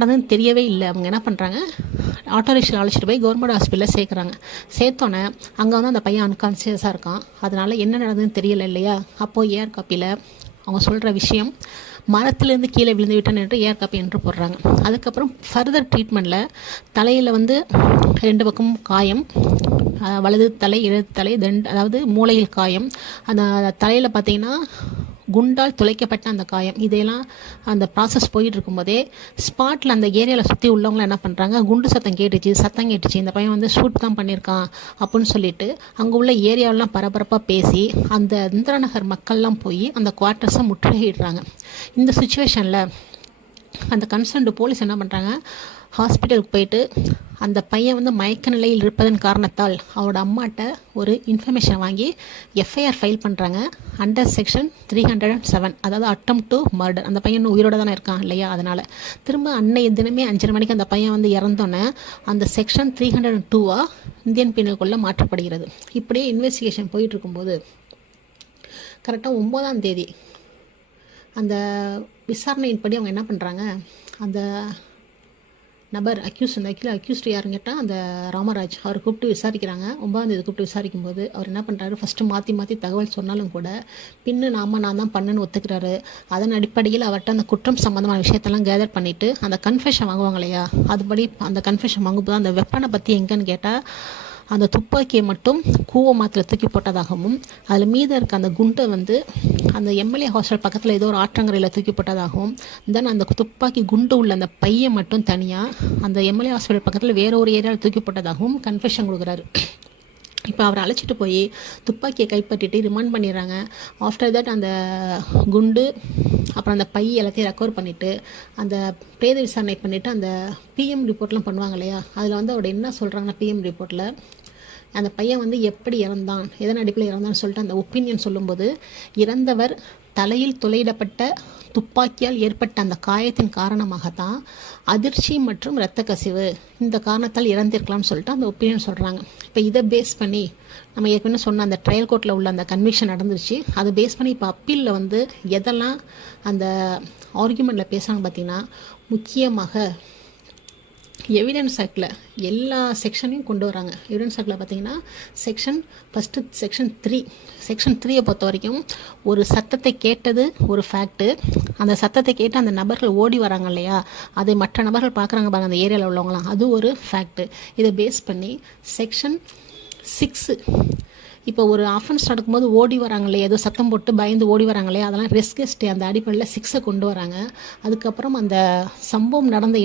நடந்ததுன்னு தெரியவே இல்லை. அவங்க என்ன பண்ணுறாங்க, ஆட்டோ ரிக்ஷாவில் அழைச்சிட்டு போய் கவர்மெண்ட் ஹாஸ்பிட்டலில் சேர்க்குறாங்க. சேர்த்தோன்னே அங்கே வந்து அந்த பையன் அன்கான்சியஸாக இருக்கான். அதனால் என்ன நடந்ததுன்னு தெரியலை இல்லையா. அப்போது ஏஆர் காப்பியில் அவங்க சொல்கிற விஷயம், மரத்துலேருந்து கீழே விழுந்து விட்டேன் என்று ஏஆர் காப்பி என்று போடுறாங்க. அதுக்கப்புறம் ஃபர்தர் ட்ரீட்மெண்ட்டில் தலையில் வந்து 2 பக்கமும் காயம், வலது தலை இடது தலை அதாவது மூளையில் காயம், அந்த தலையில் பார்த்திங்கன்னா குண்டால் துளைக்கப்பட்ட அந்த காயம். இதையெல்லாம் அந்த ப்ராசஸ் போயிட்டு இருக்கும்போதே ஸ்பாட்டில் அந்த ஏரியாவில் சுற்றி உள்ளவங்களாம் என்ன பண்ணுறாங்க, குண்டு சத்தம் கேட்டுச்சு, இந்த பையன் வந்து ஷூட் தான் பண்ணியிருக்கான் அப்படின்னு சொல்லிட்டு அங்கே உள்ள ஏரியாவெல்லாம் பரபரப்பாக பேசி அந்த இந்திரா நகர் மக்கள்லாம் போய் அந்த குவார்ட்டர்ஸை முற்றுகையிடுறாங்க. இந்த சுச்சுவேஷனில் அந்த கன்சர்ன்டு போலீஸ் என்ன பண்ணுறாங்க, ஹாஸ்பிட்டலுக்கு போயிட்டு அந்த பையன் வந்து மயக்க நிலையில் இருப்பதன் காரணத்தால் அவரோட அம்மாட்ட ஒரு இன்ஃபர்மேஷன் வாங்கி எஃப்ஐஆர் ஃபைல் பண்ணுறாங்க அண்டர் செக்ஷன் 307, அதாவது அட்டம் டு மர்டர். அந்த பையன் உயிரோட தானே இருக்கான் இல்லையா. அதனால் திரும்ப அன்னைய தினமே 5:30 மணிக்கு அந்த பையன் வந்து இறந்தோன்னே அந்த செக்ஷன் 302 இந்தியன் பீனலுக்குள்ளே மாற்றப்படுகிறது. இப்படியே இன்வெஸ்டிகேஷன் போயிட்டு இருக்கும்போது கரெக்டாக 9ஆம் தேதி அந்த விசாரணையின்படி அவங்க என்ன பண்ணுறாங்க, அந்த நபர் அக்யூஸ்டு யாருன்னு கேட்டால் அந்த ராமராஜ், அவர் கூப்பிட்டு விசாரிக்கிறாங்க. 9ஆம் தேதி கூப்பிட்டு விசாரிக்கும்போது அவர் என்ன பண்ணுறாரு, ஃபஸ்ட்டு மாற்றி தகவல் சொன்னாலும் கூட நான் தான் பண்ணுன்னு ஒத்துக்கிறாரு. அதன் அடிப்படையில் அவர்கிட்ட அந்த குற்றம் சம்மந்தமான விஷயத்தெல்லாம் கேதர் பண்ணிவிட்டு அந்த கன்ஃபெஷன் வாங்குவாங்க இல்லையா, அதுபடி அந்த கன்ஃபெஷன் வாங்கும்போது அந்த வெப்பனை பற்றி எங்கன்னு கேட்டால் அந்த துப்பாக்கியை மட்டும் கூவமாத்தில் தூக்கி போட்டதாகவும், அதில் மீத இருக்க அந்த குண்டை வந்து அந்த எம்எல்ஏ ஹாஸ்டல் பக்கத்தில் ஏதோ ஒரு ஆற்றங்கரையில் தூக்கி போட்டதாகவும், தென் அந்த துப்பாக்கி குண்டு உள்ள அந்த பையை மட்டும் தனியாக அந்த எம்எல்ஏ ஹாஸ்பிட்டல் பக்கத்தில் வேற ஒரு ஏரியாவில் தூக்கி போட்டதாகவும் கன்ஃபெஷன் கொடுக்குறாரு. இப்போ அவரை அழைச்சிட்டு போய் துப்பாக்கியை கைப்பற்றிட்டு ரிமாண்ட் பண்ணிடுறாங்க. ஆஃப்டர் தட் அந்த குண்டு அப்புறம் அந்த பை எல்லாத்தையும் ரெக்கவர் பண்ணிவிட்டு அந்த பிரேத விசாரணை பண்ணிவிட்டு அந்த பிஎம் ரிப்போர்ட்லாம் பண்ணுவாங்க இல்லையா, அதில் வந்து அவரோட என்ன சொல்கிறாங்கன்னா, பிஎம் ரிப்போர்ட்டில் அந்த பையன் வந்து எப்படி இறந்தான், எதன் அடிப்படையில் இறந்தான்னு சொல்லிட்டு அந்த ஒப்பீனியன் சொல்லும்போது, இறந்தவர் தலையில் துளையிடப்பட்ட துப்பாக்கியால் ஏற்பட்ட அந்த காயத்தின் காரணமாகத்தான் அதிர்ச்சி மற்றும் இரத்த கசிவு, இந்த காரணத்தால் இறந்திருக்கலாம்னு சொல்லிட்டு அந்த ஒப்பீனியன் சொல்கிறாங்க. இப்போ இதை பேஸ் பண்ணி நம்ம ஏற்கனவே சொன்ன அந்த ட்ரையல் கோர்ட்டில் உள்ள அந்த கன்விக்ஷன் நடந்துருச்சு. அதை பேஸ் பண்ணி இப்போ அப்பீலில் வந்து எதெல்லாம் அந்த ஆர்கியூமெண்ட்டில் பேசுகிறாங்க பார்த்திங்கன்னா, முக்கியமாக எவிடன்ஸ் ஆக்டில் எல்லா செக்ஷனையும் கொண்டு வராங்க. எவிடன்ஸ் ஆக்டில் பார்த்தீங்கன்னா செக்ஷன் 3 பொறுத்த வரைக்கும் ஒரு சத்தத்தை கேட்டது ஒரு ஃபேக்ட்டு. அந்த சத்தத்தை கேட்டு அந்த நபர்கள் ஓடி வராங்க இல்லையா, அதை மற்ற நபர்கள் பார்க்குறாங்க பாருங்கள் அந்த ஏரியாவில் உள்ளவங்களாம், அது ஒரு ஃபேக்ட்டு. இதை பேஸ் பண்ணி செக்ஷன் 6, இப்போ ஒரு ஆஃபன்ஸ் நடக்கும்போது ஓடி வராங்களே, ஏதோ சத்தம் போட்டு பயந்து ஓடி வராங்களே, அதெல்லாம் ரெஸ்கஸ்டே அந்த அடிப்படையில் 6 கொண்டு வராங்க. அதுக்கப்புறம் அந்த சம்பவம் நடந்த